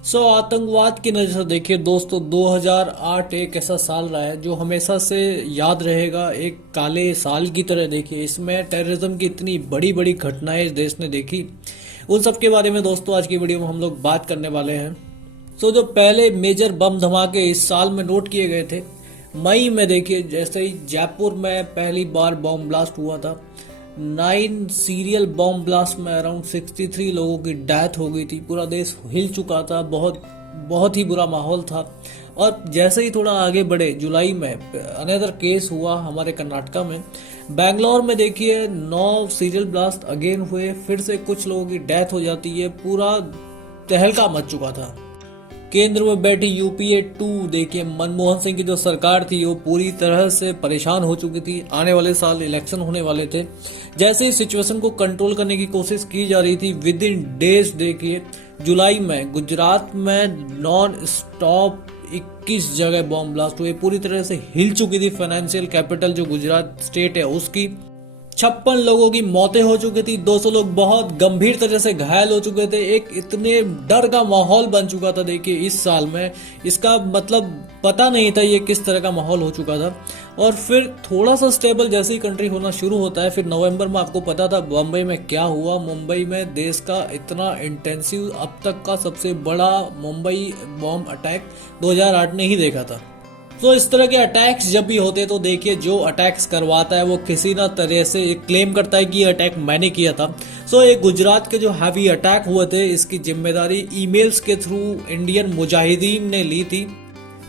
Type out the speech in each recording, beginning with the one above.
आतंकवाद की नज़र से देखिए दोस्तों, 2008 एक ऐसा साल रहा है जो हमेशा से याद रहेगा, एक काले साल की तरह। देखिए, इसमें टेररिज्म की इतनी बड़ी बड़ी घटनाएं इस देश ने देखी। उन सब के बारे में दोस्तों आज की वीडियो में हम लोग बात करने वाले हैं। जो पहले मेजर बम धमाके इस साल में नोट किए गए थे, मई में देखिए जैसे ही जयपुर में पहली बार बम ब्लास्ट हुआ था, 9 सीरियल बॉम्ब ब्लास्ट में अराउंड 63 लोगों की डेथ हो गई थी। पूरा देश हिल चुका था, बहुत बहुत ही बुरा माहौल था। और जैसे ही थोड़ा आगे बढ़े, जुलाई में अनदर केस हुआ हमारे कर्नाटका में। बैंगलोर में देखिए 9 सीरियल ब्लास्ट अगेन हुए, फिर से कुछ लोगों की डेथ हो जाती है। पूरा तहलका मच चुका था। केंद्र में बैठी यूपीए 2 देखिए, मनमोहन सिंह की जो सरकार थी वो पूरी तरह से परेशान हो चुकी थी। आने वाले साल इलेक्शन होने वाले थे। जैसे ही सिचुएशन को कंट्रोल करने की कोशिश की जा रही थी, विद इन डेज देखिए जुलाई में गुजरात में नॉन स्टॉप 21 जगह बॉम्ब ब्लास्ट हुए। पूरी तरह से हिल चुकी थी फाइनेंशियल कैपिटल जो गुजरात स्टेट है उसकी। 56 लोगों की मौतें हो चुकी थी, 200 लोग बहुत गंभीर तरह से घायल हो चुके थे। एक इतने डर का माहौल बन चुका था। देखिए इस साल में इसका मतलब पता नहीं था ये किस तरह का माहौल हो चुका था। और फिर थोड़ा सा स्टेबल जैसे ही कंट्री होना शुरू होता है, फिर नवंबर में आपको पता था मुंबई में क्या हुआ। मुंबई में देश का इतना इंटेंसिव अब तक का सबसे बड़ा मुंबई बॉम्ब अटैक 2008 ने ही देखा था। इस तरह के अटैक्स जब भी होते तो देखिए जो अटैक्स करवाता है वो किसी ना तरह से क्लेम करता है कि ये अटैक मैंने किया था। ये गुजरात के जो हैवी अटैक हुए थे, इसकी जिम्मेदारी ईमेल्स के थ्रू इंडियन मुजाहिदीन ने ली थी।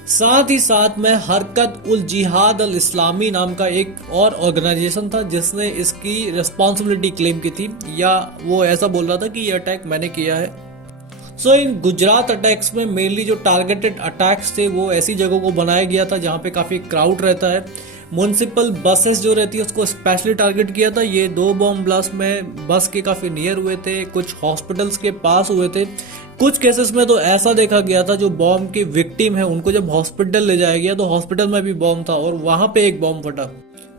साथ ही साथ में हरकत उल जिहाद अल इस्लामी नाम का एक और ऑर्गेनाइजेशन था जिसने इसकी रिस्पॉन्सिबिलिटी क्लेम की थी, या वो ऐसा बोल रहा था कि ये अटैक मैंने किया है। इन गुजरात अटैक्स में मेनली जो टारगेटेड अटैक्स थे वो ऐसी जगहों को बनाया गया था जहाँ पे काफ़ी क्राउड रहता है। म्युनिसिपल बसेस जो रहती है उसको स्पेशली टारगेट किया था। ये 2 बॉम्ब ब्लास्ट में बस के काफ़ी नियर हुए थे, कुछ हॉस्पिटल्स के पास हुए थे। कुछ केसेस में तो ऐसा देखा गया था जो बॉम्ब के विक्टिम है उनको जब हॉस्पिटल ले जाया गया तो हॉस्पिटल में भी बॉम्ब था और वहां पे एक बॉम्ब फटा।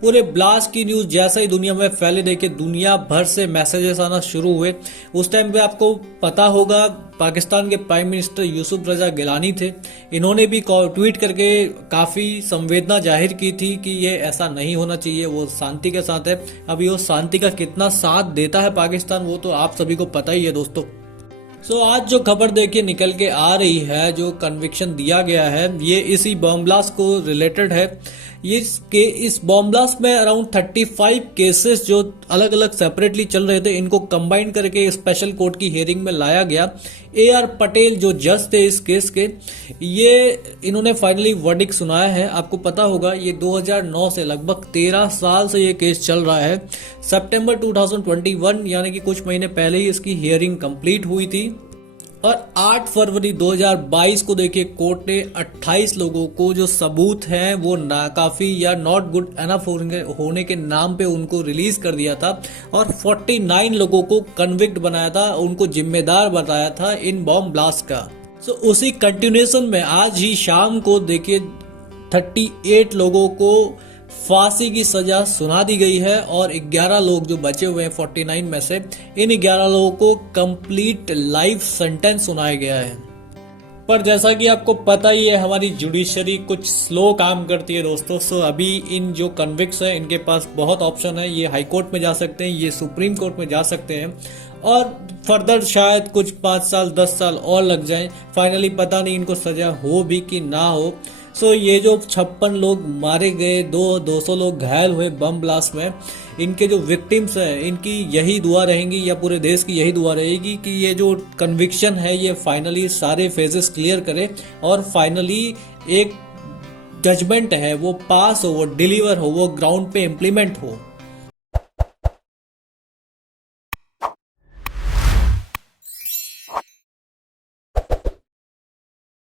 पूरे ब्लास्ट की न्यूज जैसे ही दुनिया में फैले, देखिए दुनिया भर से मैसेजेस आना शुरू हुए। उस टाइम पे आपको पता होगा पाकिस्तान के प्राइम मिनिस्टर यूसुफ रजा गिलानी थे। इन्होंने भी ट्वीट करके काफ़ी संवेदना जाहिर की थी कि ये ऐसा नहीं होना चाहिए, वो शांति के साथ है। अभी वो शांति का कितना साथ देता है पाकिस्तान वो तो आप सभी को पता ही है दोस्तों। आज जो खबर देखिए निकल के आ रही है, जो कन्विक्शन दिया गया है, ये इसी बॉम्ब ब्लास्ट को रिलेटेड है। इस बॉम्ब ब्लास्ट में अराउंड 35 केसेस जो अलग अलग सेपरेटली चल रहे थे, इनको कंबाइन करके स्पेशल कोर्ट की हियरिंग में लाया गया। AR पटेल जो जज थे इस केस के, ये इन्होंने फाइनली वर्डिक्ट सुनाया है। आपको पता होगा ये 2009 से लगभग 13 साल से ये केस चल रहा है। सितंबर 2021 यानी कि कुछ महीने पहले ही इसकी हियरिंग कंप्लीट हुई थी। और 8 फरवरी 2022 को देखिए कोर्ट ने 28 लोगों को जो सबूत हैं वो नाकाफी या नॉट गुड एनफ होने के नाम पे उनको रिलीज कर दिया था और 49 लोगों को कन्विक्ट बनाया था, उनको जिम्मेदार बताया था इन बॉम्ब ब्लास्ट का। उसी कंटिन्यूएशन में आज ही शाम को देखिए 38 लोगों को फांसी की सजा सुना दी गई है और 11 लोग जो बचे हुए हैं 49 में से, इन 11 लोगों को कंप्लीट लाइफ सेंटेंस सुनाया गया है। पर जैसा कि आपको पता ही है हमारी जुडिशरी कुछ स्लो काम करती है दोस्तों। अभी इन जो कन्विक्ट्स हैं इनके पास बहुत ऑप्शन है। ये हाई कोर्ट में जा सकते हैं, ये सुप्रीम कोर्ट में जा सकते हैं और फर्दर शायद कुछ 5 साल 10 साल और लग जाएं। फाइनली पता नहीं इनको सजा हो भी कि ना हो। ये जो 56 लोग मारे गए, 200 लोग घायल हुए बम ब्लास्ट में, इनके जो विक्टिम्स हैं इनकी यही दुआ रहेंगी या पूरे देश की यही दुआ रहेगी कि ये जो कन्विक्शन है ये फाइनली सारे फेजेस क्लियर करे और फाइनली एक जजमेंट है वो पास हो, वो डिलीवर हो, वो ग्राउंड पे इम्प्लीमेंट हो।